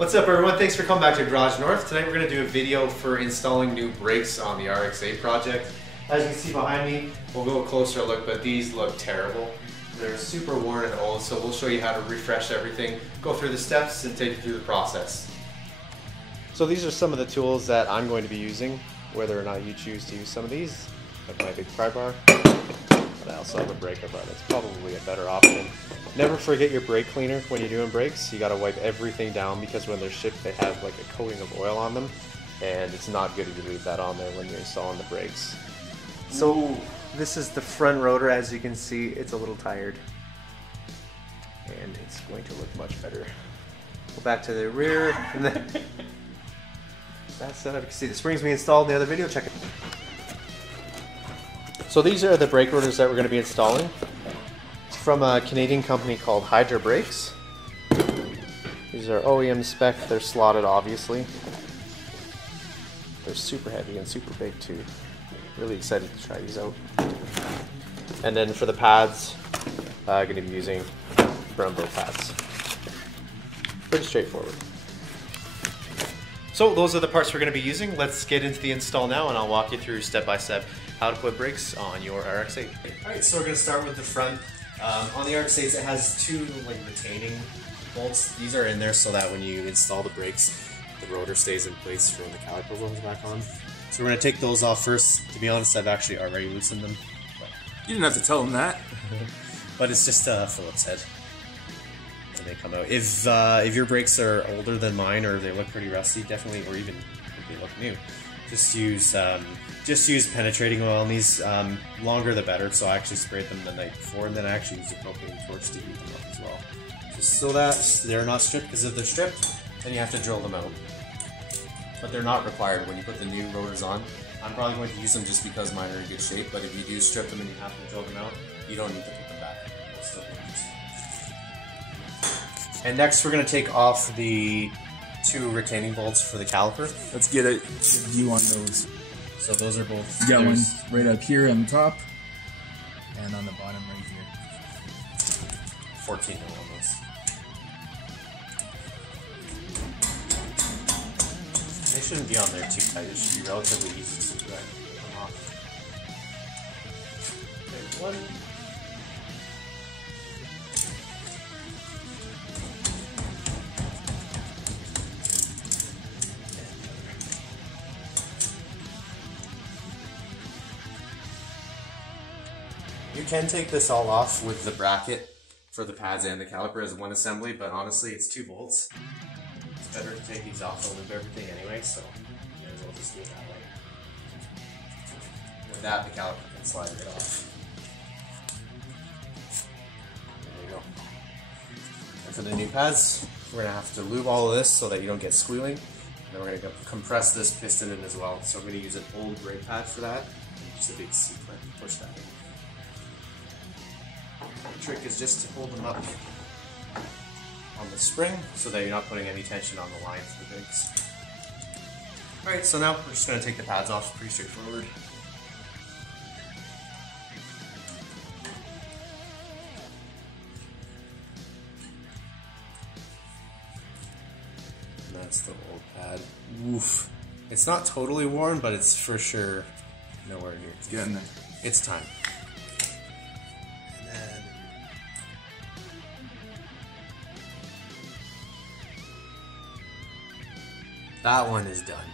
What's up everyone, thanks for coming back to Garage North. Tonight we're going to do a video for installing new brakes on the RX-8 project. As you can see behind me, we'll go a closer look, but these look terrible. They're super worn and old, so we'll show you how to refresh everything, go through the steps, and take you through the process. So these are some of the tools that I'm going to be using, whether or not you choose to use some of these, like my big pry bar. But I also have a breaker bar, that's probably a better option. Never forget your brake cleaner when you're doing brakes. You gotta wipe everything down because when they're shipped they have like a coating of oil on them, and it's not good if you leave that on there when you're installing the brakes. So this is the front rotor. As you can see, it's a little tired and it's going to look much better. Go back to the rear and then that's set up. You can see the springs we installed in the other video. Check it. So these are the brake rotors that we're going to be installing. It's from a Canadian company called Hydra Brakes. These are OEM spec. They're slotted, obviously. They're super heavy and super big too. Really excited to try these out. And then for the pads, I'm going to be using Brembo pads. Pretty straightforward. So those are the parts we're going to be using. Let's get into the install now, and I'll walk you through step by step how to put brakes on your RX-8. Alright, so we're going to start with the front. On the RX-8, it has two retaining bolts. These are in there so that when you install the brakes, the rotor stays in place for when the caliper goes back on. So we're going to take those off first. To be honest, I've actually already loosened them. You didn't have to tell them that. But it's just a Phillips head. And they come out. If your brakes are older than mine or they look pretty rusty, definitely, or even if they look new, just use penetrating oil on these. Longer the better. So I actually sprayed them the night before, and then I actually used a propane torch to heat them up as well, just so that they're not stripped. Because if they're stripped, then you have to drill them out. But they're not required when you put the new rotors on. I'm probably going to use them just because mine are in good shape. But if you do strip them and you have to drill them out, you don't need to put them back. They'll still be used. And next, we're going to take off the two retaining bolts for the caliper. Let's get a view on those. So those are both. You got one right up here on the top, and on the bottom right here. 14 mil on those. They shouldn't be on there too tight. It should be relatively easy to get them off. There's one. You can take this all off with the bracket for the pads and the caliper as one assembly, but honestly it's 2 bolts. It's better to take these off and loop everything anyway, so you might as well just do it that way. With that, the caliper can slide right off. There you go. And for the new pads, we're going to have to lube all of this so that you don't get squealing. And then we're going to compress this piston in as well. So I'm going to use an old brake pad for that. Just a big C-clamp to push that in. The trick is just to hold them up on the spring so that you're not putting any tension on the line for the brakes. Alright, so now we're just going to take the pads off. Pretty straightforward. And that's the old pad. Oof. It's not totally worn, but it's for sure nowhere near. It's getting there. It's time. That one is done.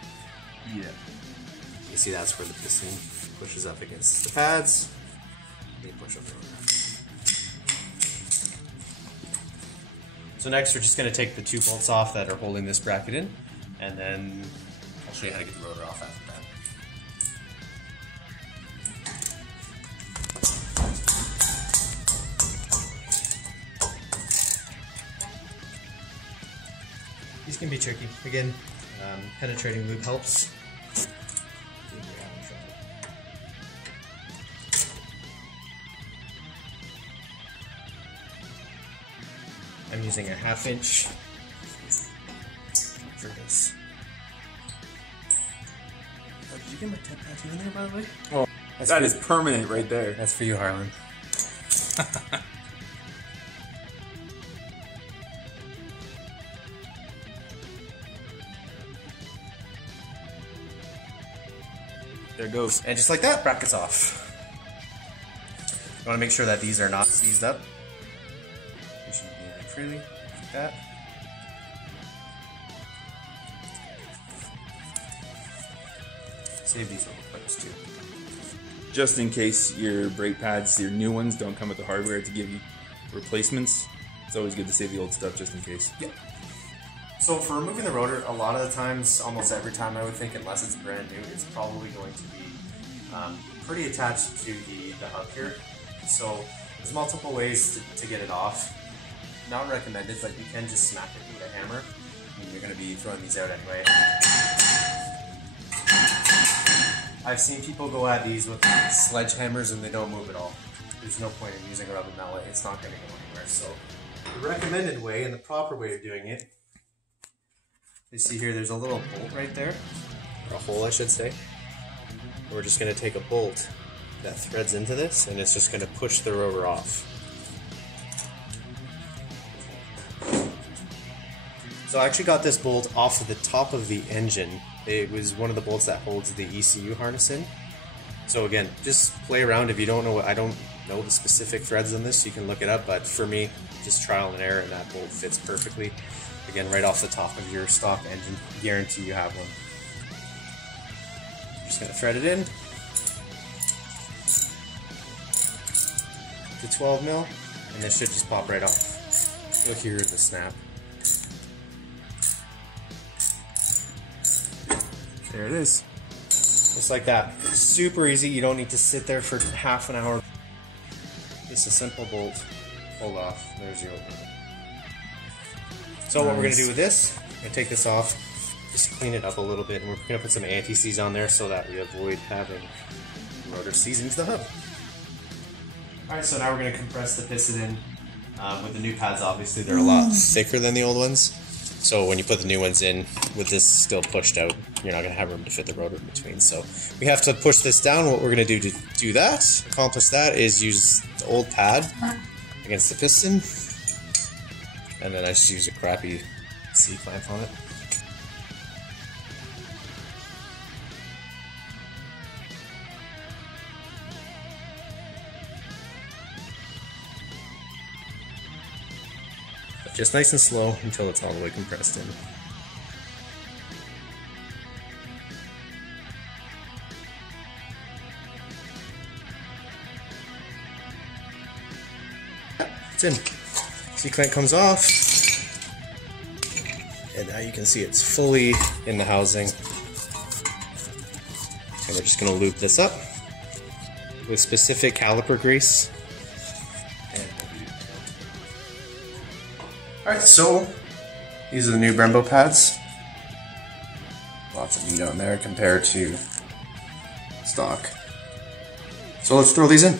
Yeah. You see that's where the piston pushes up against the pads. They push up the rotor. So next we're just going to take the 2 bolts off that are holding this bracket in, and then I'll show you how to get the rotor off after that. These can be tricky. Again, penetrating lube helps. I'm using a 1/2 inch for this. Oh, did you get my temp tattoo in there, by the way? Oh, that is permanent right there. That's for you, Harlan. There it goes. And just like that, bracket's off. You want to make sure that these are not seized up. You should be moving freely, like that. Save these little clips too. Just in case your brake pads, your new ones, don't come with the hardware to give you replacements, it's always good to save the old stuff just in case. Yep. So for removing the rotor, a lot of the times, almost every time I would think, unless it's brand new, it's probably going to be pretty attached to the hub here. So there's multiple ways to get it off. Not recommended, but you can just smack it with a hammer. I mean, you're going to be throwing these out anyway. I've seen people go at these with sledgehammers and they don't move at all. There's no point in using a rubber mallet, it's not going to go anywhere. So the recommended way and the proper way of doing it, you see here there's a little bolt right there, or a hole I should say. We're just going to take a bolt that threads into this and it's just going to push the rotor off. So I actually got this bolt off of the top of the engine. It was one of the bolts that holds the ECU harness in. So again, just play around. If you don't know, I don't know the specific threads on this, you can look it up, but for me, just trial and error, and that bolt fits perfectly. Again, right off the top of your stock engine, guarantee you have one. Just gonna thread it in to 12 mil, and this should just pop right off. You'll hear the snap. There it is. Just like that. Super easy. You don't need to sit there for half an hour. Just a simple bolt. Pull off. There's your opener. So what we're going to do with this, I'm going to take this off, just clean it up a little bit, and we're going to put some anti-seize on there so that we avoid having rotor seize into the hub. Alright, so now we're going to compress the piston in. With the new pads, obviously, they're a lot thicker than the old ones. So when you put the new ones in, with this still pushed out, you're not going to have room to fit the rotor in between. So we have to push this down. What we're going to do to do that, accomplish that, is use the old pad against the piston. And then I just use a crappy C-clamp on it. Just nice and slow until it's all the way compressed in. It's in. C-clamp comes off. And now you can see it's fully in the housing. And we're just going to loop this up with specific caliper grease. Alright, so these are the new Brembo pads. Lots of meat on there compared to stock. So let's throw these in.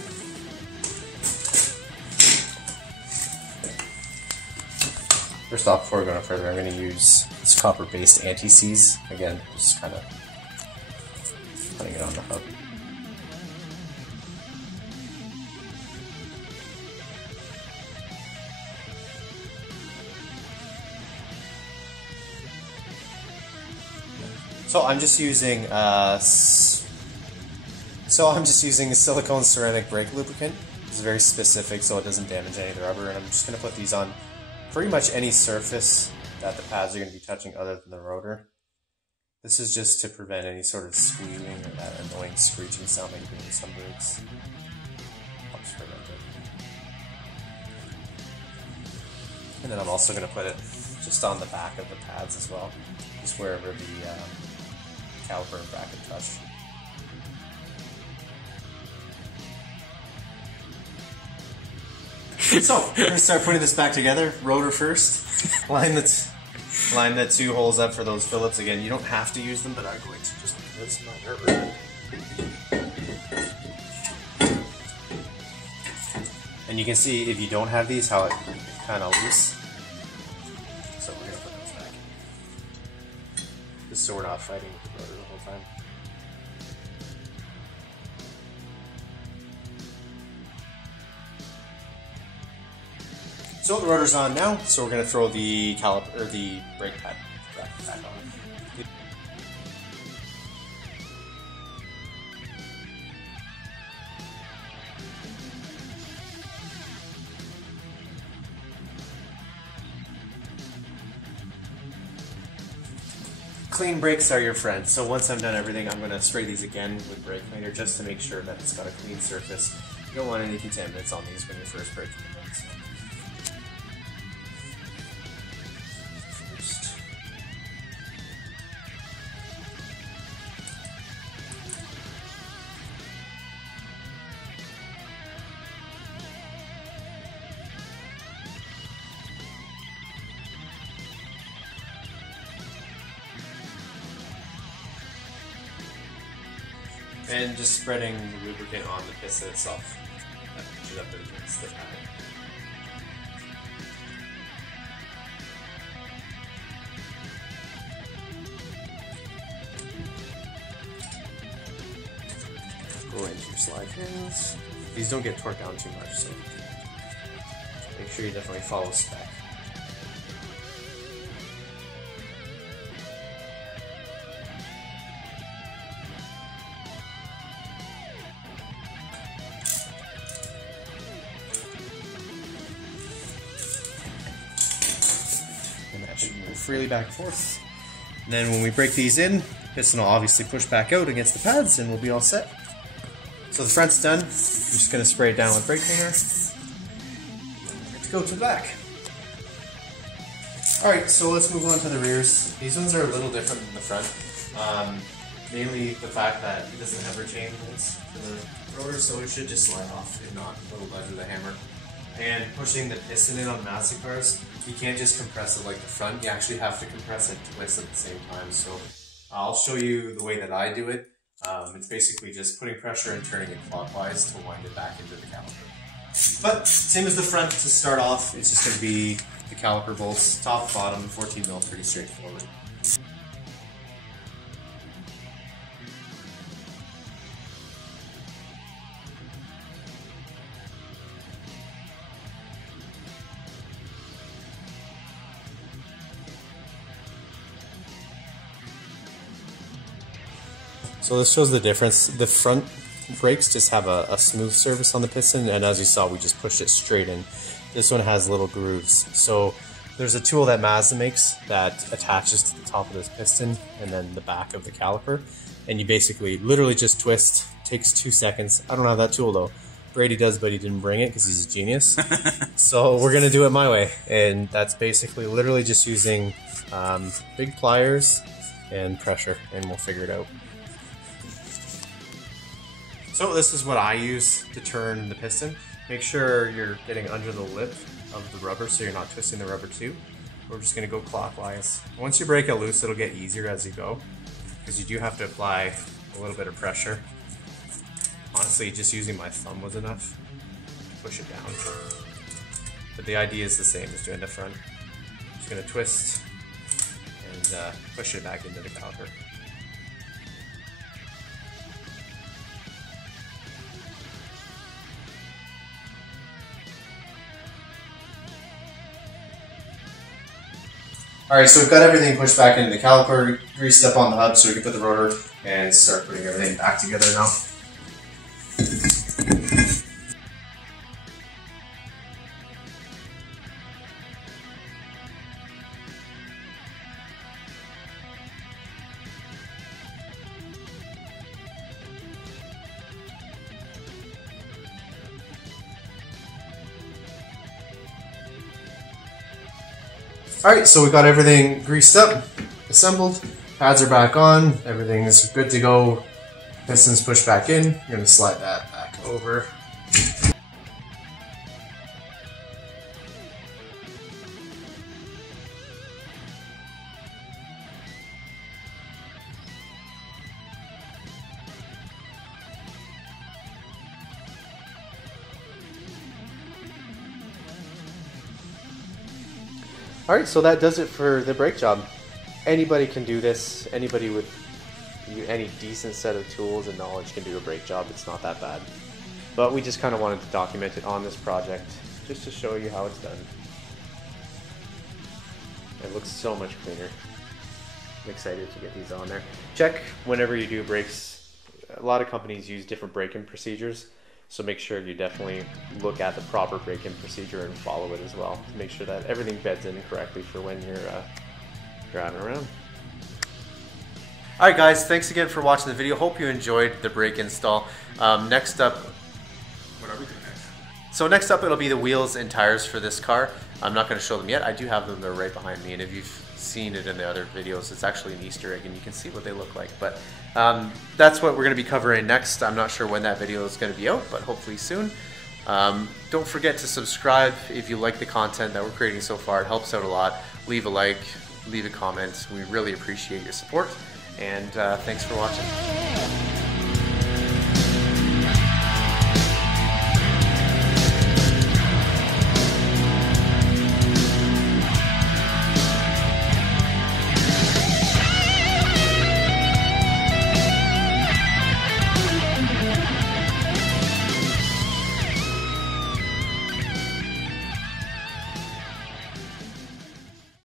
First off, before we go no further, I'm going to use this copper-based anti-seize. Again, just kind of putting it on the hub. So I'm just using a silicone ceramic brake lubricant. It's very specific, so it doesn't damage any of the rubber. And I'm just going to put these on pretty much any surface that the pads are going to be touching other than the rotor. This is just to prevent any sort of squealing or that annoying screeching sound that you get in some brakes. Helps prevent it. And then I'm also going to put it just on the back of the pads as well, just wherever the caliper and bracket touch. So, we're going to start putting this back together. Rotor first. Line the two holes up for those Phillips. Again, you don't have to use them, but I'm going to just because it's not hurt. And you can see if you don't have these how it kind of loose. So we're going to put those back. Just so we're not fighting with the rotor the whole time. So the rotor's on now, so we're going to throw the caliper, or the brake pad back on. clean brakes are your friend. So once I'm done everything, I'm gonna spray these again with brake cleaner just to make sure that it's got a clean surface. You don't want any contaminants on these when you're first braking them. And just spreading the lubricant on the piston itself. That pushes it up against the pad. Go into your slide pins. These don't get torqued down too much, so make sure you definitely follow spec. Should move freely back and forth. And then when we break these in, piston will obviously push back out against the pads and we'll be all set. So the front's done. I'm just going to spray it down with brake cleaner. Let's go to the back. Alright, so let's move on to the rears. These ones are a little different than the front. Mainly the fact that it doesn't have retain bolts for the rotor, so it should just slide off if not a little budge with a hammer. And pushing the piston in on Mazda cars, you can't just compress it like the front, you actually have to compress and twist at the same time. So I'll show you the way that I do it. It's basically just putting pressure and turning it clockwise to wind it back into the caliper. But same as the front, to start off, it's just going to be the caliper bolts, top, bottom, 14 mil, pretty straightforward. So this shows the difference. The front brakes just have a smooth surface on the piston, and as you saw, we just pushed it straight in. This one has little grooves. So there's a tool that Mazda makes that attaches to the top of this piston and then the back of the caliper. And you basically literally just twist, takes 2 seconds. I don't have that tool though. Brady does, but he didn't bring it because he's a genius. So we're gonna do it my way. And that's basically literally just using big pliers and pressure, and we'll figure it out. So this is what I use to turn the piston. Make sure you're getting under the lip of the rubber so you're not twisting the rubber too. We're just gonna go clockwise. Once you break it loose, it'll get easier as you go, because you do have to apply a little bit of pressure. Honestly, just using my thumb was enough to push it down. But the idea is the same as doing the front. Just gonna twist and push it back into the caliper. Alright, so we've got everything pushed back into the caliper, greased up on the hub so we can put the rotor and start putting everything back together now. Alright, so we got everything greased up, assembled, pads are back on, everything is good to go, pistons pushed back in, you're going to slide that back over. Alright, so that does it for the brake job. Anybody can do this. Anybody with any decent set of tools and knowledge can do a brake job. It's not that bad. But we just kind of wanted to document it on this project just to show you how it's done. It looks so much cleaner. I'm excited to get these on there. Check whenever you do brakes. A lot of companies use different braking procedures. So make sure you definitely look at the proper break-in procedure and follow it as well to make sure that everything beds in correctly for when you're driving around. All right, guys, thanks again for watching the video. Hope you enjoyed the brake install. Next up, What are we doing next? so next up it'll be the wheels and tires for this car. I'm not going to show them yet. I do have them. They're right behind me, and if you've seen it in the other videos, it's actually an Easter egg, and you can see what they look like. But that's what we're going to be covering next. I'm not sure when that video is going to be out, but hopefully soon. Don't forget to subscribe if you like the content that we're creating so far. It helps out a lot. Leave a like, leave a comment. We really appreciate your support, and thanks for watching.